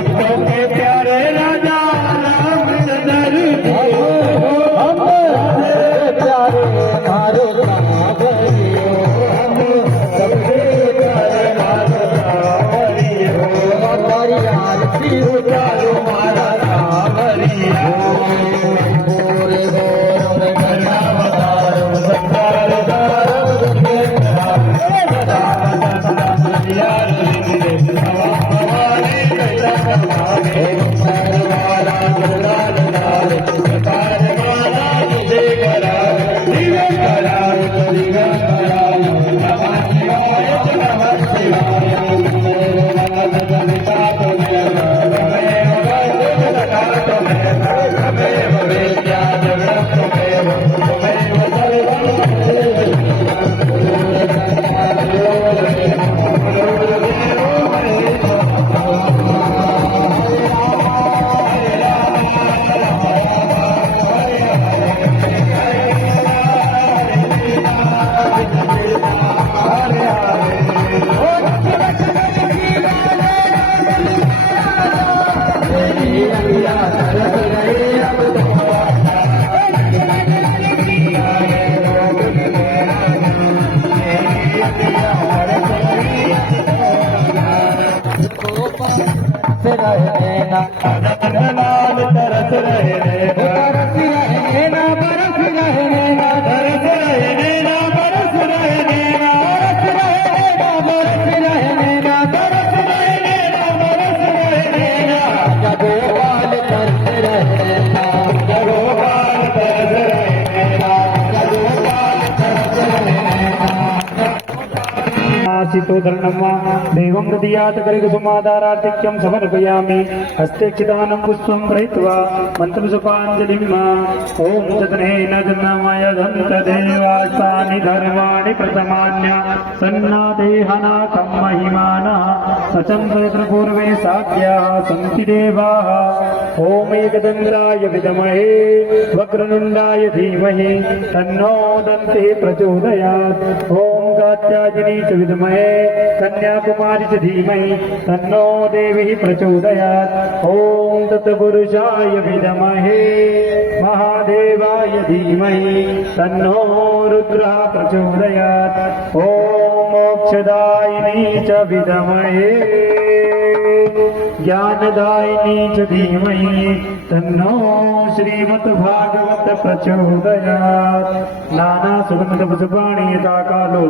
भक्तों के प्यारे राजा रामचंद्र जी हम प्यारे मारो कांवरियो हम सबसे प्यारे मारो कांवरियो हमारी आरती उतारो मारा कांवरियो बोरे बोरे करना बतारो संसार तरस रहे तरस रहे ना बरस रहे ना तरस रहे ना बरस रहे ना तरस रहे ना बरस रहे ना तरस रहे ना बरस रहे ना जगोपाल तरस रहे ना जगोपाल तरस रहे ना जगोपाल तरस रहे ना आसितोधरणं वा देवं ददीयात् करिकुसुमादारार्तिक्यं समर्पयामि हस्ते चिदानं पुष्पं गृहीत्वा मन्त्रजपाञ्जलिं ॐ तदनेन जन्माय दन्तदेवास्तानि धर्माणि प्रथमान्य सन्नादेहनाकं महिमानः सचन्द्रपूर्वे साध्याः सन्ति देवाः ॐ एकदन्त्राय विद्महे वक्रतुण्डाय धीमहि तन्नो दन्तिः प्रचोदयात् ॐ कात्यायनी च विद्महे कन्याकुमारी च धीमहि तन्नो देवी प्रचोदयात् ॐ तत्पुरुषाय विद्महे महादेवाय धीमहि तन्नो रुद्रः प्रचोदयात् ॐ मोक्षदायिनी च विद्महे ज्ञानदायिनी च धीमहि तन्नो श्रीमद्भागवत प्रचोदयात् नाना सुगन्धपुष्पाणि यथा कालो